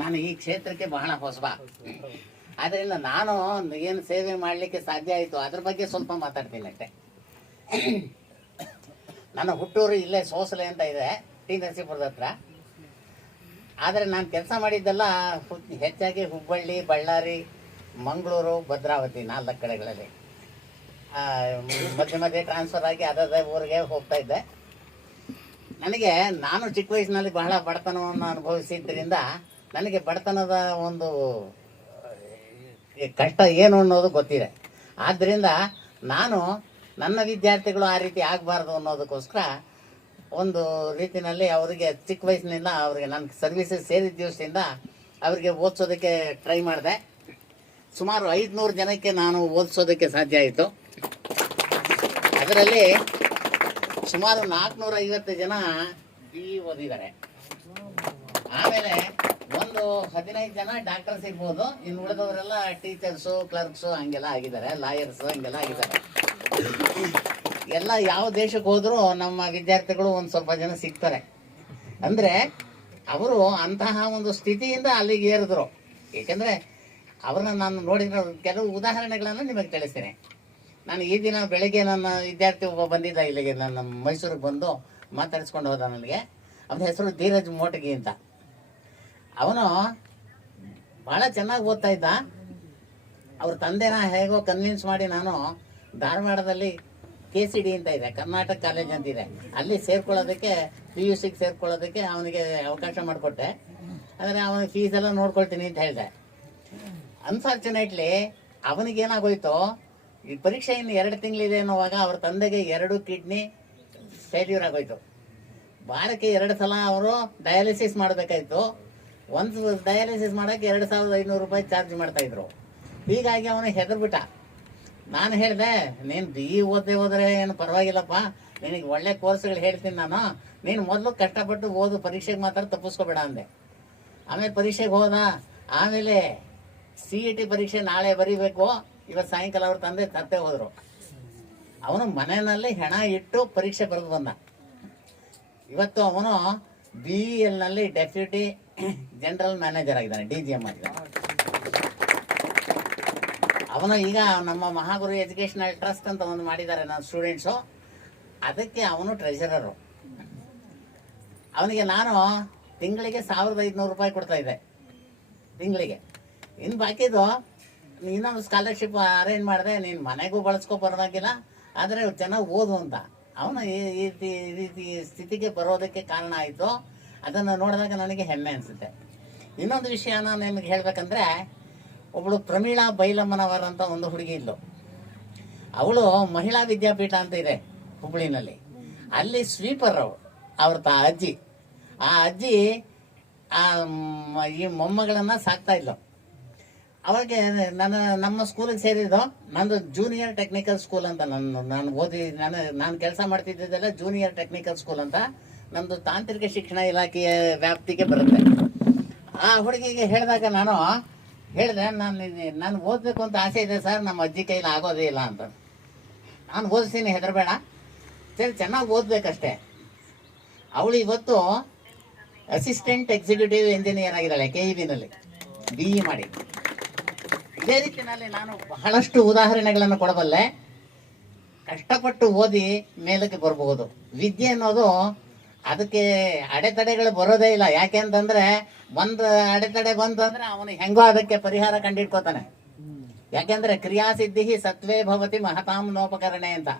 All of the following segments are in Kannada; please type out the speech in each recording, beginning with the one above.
ನಾನು ಈ ಕ್ಷೇತ್ರಕ್ಕೆ ಬಹಳ ಹೊಸಬ. ಆದ್ದರಿಂದ ನಾನು ಏನು ಸೇವೆ ಮಾಡಲಿಕ್ಕೆ ಸಾಧ್ಯ ಆಯಿತು ಅದ್ರ ಬಗ್ಗೆ ಸ್ವಲ್ಪ ಮಾತಾಡ್ತೀನಿ ಅಷ್ಟೆ. ನನ್ನ ಹುಟ್ಟೂರು ಇಲ್ಲೇ ಸೋಸಲೆ ಅಂತ ಇದೆ, ಟಿ ನರಸೀಪುರದ ಹತ್ರ. ಆದರೆ ನಾನು ಕೆಲಸ ಮಾಡಿದ್ದೆಲ್ಲ ಹೆಚ್ಚಾಗಿ ಹುಬ್ಬಳ್ಳಿ, ಬಳ್ಳಾರಿ, ಮಂಗಳೂರು, ಭದ್ರಾವತಿ 4 ಕಡೆಗಳಲ್ಲಿ. ಮಧ್ಯೆ ಮಧ್ಯೆ ಟ್ರಾನ್ಸ್ಫರ್ ಆಗಿ ಅದೇ ಊರಿಗೆ ಹೋಗ್ತಾ ಇದ್ದೆ. ನಾನು ಚಿಕ್ಕ ವಯಸ್ಸಿನಲ್ಲಿ ಬಹಳ ಬಡತನವನ್ನು ಅನುಭವಿಸಿದ್ದರಿಂದ ನನಗೆ ಬಡತನದ ಒಂದು ಕಷ್ಟ ಏನು ಅನ್ನೋದು ಗೊತ್ತಿದೆ. ಆದ್ದರಿಂದ ನಾನು ನನ್ನ ವಿದ್ಯಾರ್ಥಿಗಳು ಆ ರೀತಿ ಆಗಬಾರ್ದು ಅನ್ನೋದಕ್ಕೋಸ್ಕರ ಒಂದು ರೀತಿಯಲ್ಲಿ ಅವರಿಗೆ ಚಿಕ್ಕ ವಯಸ್ಸಿನಿಂದ ಅವರಿಗೆ ನನ್ನ ಸರ್ವಿಸಸ್ ಸೇರಿದ ದಿವಸದಿಂದ ಅವರಿಗೆ ಓದಿಸೋದಕ್ಕೆ ಟ್ರೈ ಮಾಡಿದೆ. ಸುಮಾರು 500 ಜನಕ್ಕೆ ನಾನು ಓದಿಸೋದಕ್ಕೆ ಸಾಧ್ಯ ಆಯಿತು. ಅದರಲ್ಲಿ ಸುಮಾರು 450 ಜನ BE ಓದಿದ್ದಾರೆ. ಆಮೇಲೆ ಒಂದು 15 ಜನ ಡಾಕ್ಟರ್ಸ್ ಇರ್ಬೋದು, ಇನ್ನು ಉಳಿದವರೆಲ್ಲ ಟೀಚರ್ಸು, ಕ್ಲರ್ಕ್ಸು ಹಂಗೆಲ್ಲ ಆಗಿದ್ದಾರೆ, ಲಾಯರ್ಸು ಹಂಗೆಲ್ಲ ಆಗಿದ್ದಾರೆ. ಎಲ್ಲ ಯಾವ ದೇಶಕ್ಕೆ ಹೋದರೂ ನಮ್ಮ ವಿದ್ಯಾರ್ಥಿಗಳು ಒಂದು ಸ್ವಲ್ಪ ಜನ ಸಿಗ್ತಾರೆ. ಅಂದರೆ ಅವರು ಅಂತಹ ಒಂದು ಸ್ಥಿತಿಯಿಂದ ಅಲ್ಲಿಗೆ ಏರಿದ್ರು. ಏಕೆಂದರೆ ಅವ್ರನ್ನ ನಾನು ನೋಡಿರೋ ಕೆಲವು ಉದಾಹರಣೆಗಳನ್ನು ನಿಮಗೆ ತಿಳಿಸ್ತೀನಿ. ನಾನು ಈ ದಿನ ಬೆಳಗ್ಗೆ ನನ್ನ ವಿದ್ಯಾರ್ಥಿ ಒಬ್ಬ ಬಂದಿದ್ದ ಇಲ್ಲಿಗೆ, ನನ್ನ ಮೈಸೂರಿಗೆ ಬಂದು ಮಾತಾಡಿಸ್ಕೊಂಡು ಹೋದ. ನನಗೆ ಅವನ ಹೆಸರು ಧೀರಜ್ ಮೋಟಗಿ ಅಂತ. ಅವನು ಭಾಳ ಚೆನ್ನಾಗಿ ಓದ್ತಾ ಇದ್ದ. ಅವ್ರ ತಂದೆನ ಹೇಗೋ ಕನ್ವಿನ್ಸ್ ಮಾಡಿ ನಾನು ಧಾರವಾಡದಲ್ಲಿ KCD ಅಂತ ಇದೆ, ಕರ್ನಾಟಕ ಕಾಲೇಜ್ ಅಂತಿದೆ, ಅಲ್ಲಿ ಸೇರ್ಕೊಳ್ಳೋದಕ್ಕೆ PUCಗೆ ಸೇರ್ಕೊಳ್ಳೋದಕ್ಕೆ ಅವನಿಗೆ ಅವಕಾಶ ಮಾಡಿಕೊಟ್ಟೆ. ಅಂದರೆ ಅವನ ಫೀಸ್ ಎಲ್ಲ ನೋಡ್ಕೊಳ್ತೀನಿ ಅಂತ ಹೇಳಿದೆ. ಅನ್ಫಾರ್ಚುನೇಟ್ಲಿ ಅವನಿಗೇನಾಗೋಯ್ತು, ಈ ಪರೀಕ್ಷೆ ಇನ್ನು 2 ತಿಂಗಳಿದೆ ಅನ್ನೋವಾಗ ಅವ್ರ ತಂದೆಗೆ 2 ಕಿಡ್ನಿ ಫೇಲ್ಯೂರ್ ಆಗೋಯ್ತು. ವಾರಕ್ಕೆ 2 ಸಲ ಅವರು ಡಯಾಲಿಸಿಸ್ ಮಾಡಬೇಕಾಯ್ತು. ಒಂದು ಡಯಾಲಿಸಿಸ್ ಮಾಡೋಕ್ಕೆ 2500 ರೂಪಾಯಿ ಚಾರ್ಜ್ ಮಾಡ್ತಾಯಿದ್ರು. ಹೀಗಾಗಿ ಅವನು ಹೆದರ್ಬಿಟ್ಟ. ನಾನು ಹೇಳಿದೆ, ನೀನು BE ಓದದೆ ಹೋದರೆ ಏನು ಪರವಾಗಿಲ್ಲಪ್ಪ, ನಿನಗೆ ಒಳ್ಳೆ ಕೋರ್ಸ್ಗಳು ಹೇಳ್ತೀನಿ ನಾನು, ನೀನು ಮೊದಲು ಕಷ್ಟಪಟ್ಟು ಓದು, ಪರೀಕ್ಷೆಗೆ ಮಾತ್ರ ತಪ್ಪಿಸ್ಕೋಬೇಡ ಅಂದೆ. ಆಮೇಲೆ ಪರೀಕ್ಷೆಗೆ ಹೋದ. ಆಮೇಲೆ CET ಪರೀಕ್ಷೆ ನಾಳೆ ಬರೀಬೇಕು. ಇವತ್ತು ಸಾಯಂಕಾಲ ಅವ್ರ ತಂದೆ ತಪ್ಪೆ ಹೋದರು. ಅವನು ಮನೆಯಲ್ಲಿ ಹೆಣ ಇಟ್ಟು ಪರೀಕ್ಷೆ ಬರೆದು ಬಂದ. ಇವತ್ತು ಅವನು BELನಲ್ಲಿ ಡೆಪ್ಯೂಟಿ ಜನರಲ್ ಮ್ಯಾನೇಜರ್ ಆಗಿದ್ದಾನೆ, DGM ಆಗಿದ್ದಾನೆ. ಅವನು ಈಗ ನಮ್ಮ ಮಹಾಗುರು ಎಜುಕೇಷನಲ್ ಟ್ರಸ್ಟ್ ಅಂತ ಒಂದು ಮಾಡಿದ್ದಾರೆ ನನ್ನ ಸ್ಟೂಡೆಂಟ್ಸು, ಅದಕ್ಕೆ ಅವನು ಟ್ರೆಷರರು. ಅವನಿಗೆ ನಾನು ತಿಂಗಳಿಗೆ 1500 ರೂಪಾಯಿ ಕೊಡ್ತಾ ಇದ್ದೆ ತಿಂಗಳಿಗೆ. ಇನ್ನು ಬಾಕಿದು ಇನ್ನೊಂದು ಸ್ಕಾಲರ್ಶಿಪ್ ಅರೇಂಜ್ ಮಾಡಿದೆ, ನೀನು ಮನೆಗೂ ಬಳಸ್ಕೊ ಪರವಾಗಿಲ್ಲ, ಆದರೆ ಚೆನ್ನಾಗಿ ಓದು ಅಂತ. ಅವನು ಈ ರೀತಿ ಸ್ಥಿತಿಗೆ ಬರೋದಕ್ಕೆ ಕಾರಣ ಆಯಿತು. ಅದನ್ನು ನೋಡಿದಾಗ ನನಗೆ ಹೆಮ್ಮೆ ಅನಿಸುತ್ತೆ. ಇನ್ನೊಂದು ವಿಷಯನ ನಿಮಗೆ ಹೇಳಬೇಕಂದ್ರೆ, ಒಬ್ಬಳು ಪ್ರಮೀಳಾ ಬೈಲಮ್ಮನವರ್ ಅಂತ ಒಂದು ಹುಡುಗಿ ಇದ್ಲು. ಅವಳು ಮಹಿಳಾ ವಿದ್ಯಾಪೀಠ ಅಂತ ಇದೆ ಹುಬ್ಬಳ್ಳಿನಲ್ಲಿ, ಅಲ್ಲಿ ಸ್ವೀಪರ್ ಅವ್ರ ಅಜ್ಜಿ. ಆ ಅಜ್ಜಿ ಈ ಮೊಮ್ಮಗಳನ್ನು ಸಾಕ್ತಾ ಇದ್ಲು. ಅವಾಗ ನಮ್ಮ ಸ್ಕೂಲಿಗೆ ಸೇರಿದ್ದು, ನಂದು ಜೂನಿಯರ್ ಟೆಕ್ನಿಕಲ್ ಸ್ಕೂಲ್ ಅಂತ. ನಾನು ಕೆಲಸ ಮಾಡ್ತಿದ್ದೆಲ್ಲ ಜೂನಿಯರ್ ಟೆಕ್ನಿಕಲ್ ಸ್ಕೂಲ್ ಅಂತ, ನಮ್ಮದು ತಾಂತ್ರಿಕ ಶಿಕ್ಷಣ ಇಲಾಖೆಯ ವ್ಯಾಪ್ತಿಗೆ ಬರುತ್ತೆ. ಆ ಹುಡುಗಿಗೆ ಹೇಳಿದಾಗ ನಾನು ಹೇಳಿದೆ, ನಾನು ಓದಬೇಕು ಅಂತ ಆಸೆ ಇದೆ ಸರ್, ನಮ್ಮ ಅಜ್ಜಿ ಕೈಲಿ ಆಗೋದೇ ಇಲ್ಲ ಅಂತ. ನಾನು ಓದಿಸ್ತೀನಿ, ಹೆದರಬೇಡ, ಸರಿ ಚೆನ್ನಾಗಿ ಓದಬೇಕಷ್ಟೇ. ಅವಳು ಇವತ್ತು ಅಸಿಸ್ಟೆಂಟ್ ಎಕ್ಸಿಕ್ಯೂಟಿವ್ ಇಂಜಿನಿಯರ್ ಆಗಿದ್ದಾಳೆ KEBನಲ್ಲಿ BE ಮಾಡಿ. ಇದೇ ರೀತಿಯಲ್ಲಿ ನಾನು ಬಹಳಷ್ಟು ಉದಾಹರಣೆಗಳನ್ನು ಕೊಡಬಲ್ಲೆ. ಕಷ್ಟಪಟ್ಟು ಓದಿ ಮೇಲಕ್ಕೆ ಬರಬಹುದು. ವಿದ್ಯೆ ಅನ್ನೋದು ಅದಕ್ಕೆ ಅಡೆತಡೆಗಳು ಬರೋದೇ ಇಲ್ಲ. ಯಾಕೆ ಅಂತಂದ್ರೆ, ಒಂದು ಅಡೆತಡೆ ಬಂತಂದ್ರೆ ಅವನು ಹೆಂಗೋ ಅದಕ್ಕೆ ಪರಿಹಾರ ಕಂಡಿಡ್ಕೋತಾನೆ. ಯಾಕೆಂದ್ರೆ ಕ್ರಿಯಾಸಿದ್ಧಿ ಸತ್ವೇ ಭವತಿ ಮಹತಾಂ ನೋಪಕರಣೆ ಅಂತ.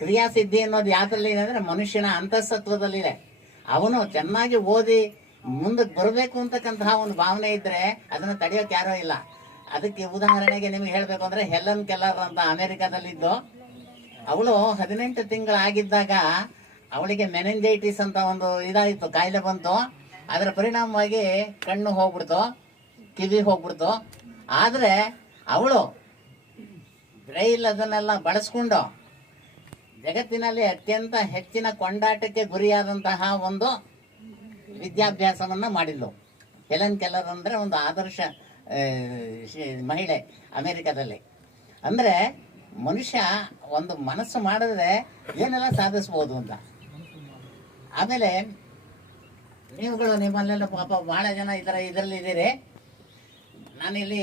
ಕ್ರಿಯಾಸಿದ್ಧಿ ಅನ್ನೋದು ಯಾವ್ದ್ರಲ್ಲಿ ಇದೆ ಅಂದ್ರೆ ಮನುಷ್ಯನ ಅಂತಃಸತ್ವದಲ್ಲಿದೆ. ಅವನು ಚೆನ್ನಾಗಿ ಓದಿ ಮುಂದಕ್ಕೆ ಬರಬೇಕು ಅಂತಕ್ಕಂತಹ ಒಂದು ಭಾವನೆ ಇದ್ರೆ ಅದನ್ನು ತಡೆಯೋಕೆ ಯಾರೂ ಇಲ್ಲ. ಅದಕ್ಕೆ ಉದಾಹರಣೆಗೆ ನಿಮ್ಗೆ ಹೇಳಬೇಕು ಅಂದ್ರೆ, ಹೆಲನ್ ಕೆಲ್ಲರ್ ಅಂತ ಅಮೆರಿಕಾದಲ್ಲಿದ್ದು, ಅವಳು 18 ತಿಂಗಳಾಗಿದ್ದಾಗ ಅವಳಿಗೆ ಮೆನೆಂಜೈಟಿಸ್ ಅಂತ ಒಂದು ಇದಾಯಿತು, ಕಾಯಿಲೆ ಬಂತು. ಅದರ ಪರಿಣಾಮವಾಗಿ ಕಣ್ಣು ಹೋಗ್ಬಿಡ್ತು, ಕಿವಿ ಹೋಗ್ಬಿಡ್ತು. ಆದರೆ ಅವಳು ಬ್ರೈಲ್ ಅದನ್ನೆಲ್ಲ ಬಳಸ್ಕೊಂಡು ಜಗತ್ತಿನಲ್ಲಿ ಅತ್ಯಂತ ಹೆಚ್ಚಿನ ಕೊಂಡಾಟಕ್ಕೆ ಗುರಿಯಾದಂತಹ ಒಂದು ವಿದ್ಯಾಭ್ಯಾಸವನ್ನು ಮಾಡಿದ್ಲು. ಹೆಲನ್ ಕೆಲ್ಲರ್ ಅಂದರೆ ಒಂದು ಆದರ್ಶ ಮಹಿಳೆ ಅಮೆರಿಕದಲ್ಲಿ. ಅಂದರೆ ಮನುಷ್ಯ ಒಂದು ಮನಸ್ಸು ಮಾಡಿದ್ರೆ ಏನೆಲ್ಲ ಸಾಧಿಸ್ಬೋದು ಅಂತ. ಆಮೇಲೆ ನೀವುಗಳು ನಿಮ್ಮಲ್ಲೆಲ್ಲ ಪಾಪ ಭಾಳ ಜನ ಈ ಥರ ಇದರಲ್ಲಿ ಇದ್ದೀರಿ. ನಾನಿಲ್ಲಿ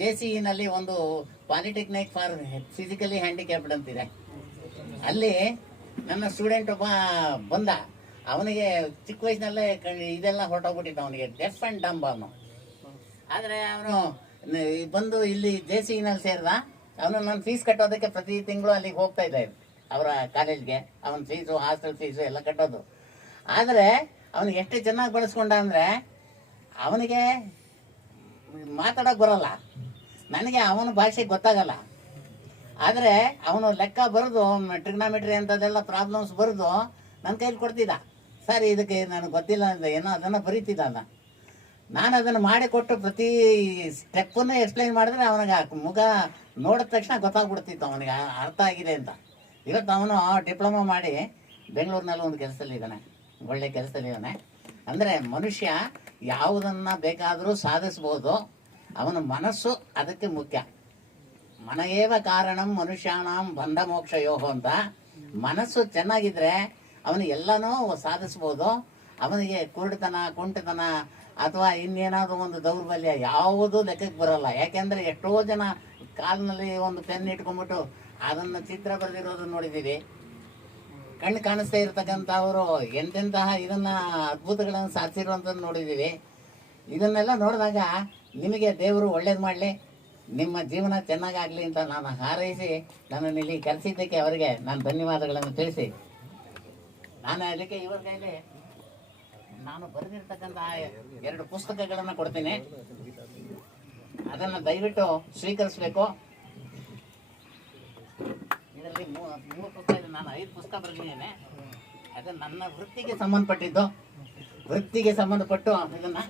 JCEನಲ್ಲಿ ಒಂದು ಪಾಲಿಟೆಕ್ನಿಕ್ ಫಾರ್ ಫಿಸಿಕಲಿ ಹ್ಯಾಂಡಿಕ್ಯಾಪ್ಡ್ ಅಂತಿದೆ. ಅಲ್ಲಿ ನನ್ನ ಸ್ಟೂಡೆಂಟ್ ಒಬ್ಬ ಬಂದ. ಅವನಿಗೆ ಚಿಕ್ಕ ವಯಸ್ಸಿನಲ್ಲೇ ಇದೆಲ್ಲ ಹೊರಟೋಗ್ಬಿಟ್ಟಿತ್ತು. ಅವನಿಗೆ ಡೆಫ್ ಆ್ಯಂಡ್ ಡಂಬ್ ಅವನು. ಆದರೆ ಅವನು ಬಂದು ಇಲ್ಲಿ JCEನಲ್ಲಿ ಸೇರಿದ. ಅವನು ನನ್ನ ಫೀಸ್ ಕಟ್ಟೋದಕ್ಕೆ ಪ್ರತಿ ತಿಂಗಳು ಅಲ್ಲಿಗೆ ಹೋಗ್ತಾ ಇದ್ದ ಅವರ ಕಾಲೇಜ್ಗೆ. ಅವನ ಫೀಸು, ಹಾಸ್ಟೆಲ್ ಫೀಸು ಎಲ್ಲ ಕಟ್ಟೋದು. ಆದರೆ ಅವನಿಗೆ ಎಷ್ಟು ಚೆನ್ನಾಗಿ ಬಳಸ್ಕೊಂಡ ಅಂದರೆ, ಅವನಿಗೆ ಮಾತಾಡೋಕೆ ಬರೋಲ್ಲ, ನನಗೆ ಅವನ ಭಾಷೆ ಗೊತ್ತಾಗಲ್ಲ. ಆದರೆ ಅವನು ಲೆಕ್ಕ ಬರೆದು ಟ್ರಿಗ್ನಾಮೆಟ್ರಿ ಅಂಥದ್ದೆಲ್ಲ ಪ್ರಾಬ್ಲಮ್ಸ್ ಬರೆದು ನನ್ನ ಕೈಲಿ ಕೊಡ್ತಿದ್ದ. ಸರ್ ಇದಕ್ಕೆ ನನಗೆ ಗೊತ್ತಿಲ್ಲ ಅಂತ ಏನೋ ಅದನ್ನು ಬರೀತಿದ್ದ. ನಾನು ಅದನ್ನು ಮಾಡಿಕೊಟ್ಟು ಪ್ರತಿ ಸ್ಟೆಪ್ಪನ್ನು ಎಕ್ಸ್ಪ್ಲೈನ್ ಮಾಡಿದ್ರೆ ಅವನಿಗೆ ಮುಖ ನೋಡಿದ ತಕ್ಷಣ ಗೊತ್ತಾಗ್ಬಿಡ್ತಿತ್ತು ಅವನಿಗೆ ಅರ್ಥ ಆಗಿದೆ ಅಂತ. ಇವತ್ತು ಅವನು ಡಿಪ್ಲೊಮಾ ಮಾಡಿ ಬೆಂಗಳೂರಿನಲ್ಲಿ ಒಂದು ಕೆಲಸದಲ್ಲಿದ್ದಾನೆ, ಒಳ್ಳೆ ಕೆಲಸದಲ್ಲಿದ್ದಾನೆ. ಅಂದರೆ ಮನುಷ್ಯ ಯಾವುದನ್ನು ಬೇಕಾದರೂ ಸಾಧಿಸ್ಬೋದು, ಅವನ ಮನಸ್ಸು ಅದಕ್ಕೆ ಮುಖ್ಯ. ಮನಯೇವ ಕಾರಣಂ ಮನುಷ್ಯಾಣಂ ಬಂಧ ಮೋಕ್ಷ ಯೋಗ ಅಂತ. ಮನಸ್ಸು ಚೆನ್ನಾಗಿದ್ರೆ ಅವನು ಎಲ್ಲನೂ ಸಾಧಿಸ್ಬೋದು. ಅವನಿಗೆ ಕುರುಡುತನ, ಕುಂಟತನ ಅಥವಾ ಇನ್ನೇನಾದರೂ ಒಂದು ದೌರ್ಬಲ್ಯ ಯಾವುದೂ ಲೆಕ್ಕಕ್ಕೆ ಬರೋಲ್ಲ. ಯಾಕೆಂದರೆ ಎಷ್ಟೋ ಜನ ಕಾಲಿನಲ್ಲಿ ಒಂದು ಪೆನ್ ಇಟ್ಕೊಂಡ್ಬಿಟ್ಟು ಅದನ್ನು ಚಿತ್ರ ಬರೆದಿರೋದನ್ನು ನೋಡಿದ್ದೀವಿ. ಕಣ್ಣು ಕಾಣಿಸ್ತಾ ಇರ್ತಕ್ಕಂಥವರು ಎಂತೆಂತಹ ಇದನ್ನು ಅದ್ಭುತಗಳನ್ನು ಸಾಧಿಸಿರುವಂಥದ್ದು ನೋಡಿದ್ದೀವಿ. ಇದನ್ನೆಲ್ಲ ನೋಡಿದಾಗ ನಿಮಗೆ ದೇವರು ಒಳ್ಳೇದು ಮಾಡಲಿ, ನಿಮ್ಮ ಜೀವನ ಚೆನ್ನಾಗಾಗಲಿ ಅಂತ ನಾನು ಹಾರೈಸಿ ನನ್ನನ್ನು ಇಲ್ಲಿ ಕರೆಸಿದ್ದಕ್ಕೆ ಅವರಿಗೆ ನಾನು ಧನ್ಯವಾದಗಳನ್ನು ತಿಳಿಸಿ, ನಾನು ಅದಕ್ಕೆ ಇವ್ರ ಕೈಲಿ ನಾನು ಬರೆದಿರ್ತಕ್ಕಂಥ 2 ಪುಸ್ತಕಗಳನ್ನು ಕೊಡ್ತೀನಿ. ಅದನ್ನು ದಯವಿಟ್ಟು ಸ್ವೀಕರಿಸಬೇಕು. ಇದರಲ್ಲಿ 3 ಪುಸ್ತಕ ಇದೆ. ನಾನು 5 ಪುಸ್ತಕ ಬರೆದಿದ್ದೇನೆ. ಅದು ನನ್ನ ವೃತ್ತಿಗೆ ಸಂಬಂಧಪಟ್ಟಿದ್ದು. ವೃತ್ತಿಗೆ ಸಂಬಂಧಪಟ್ಟು ಇದನ್ನು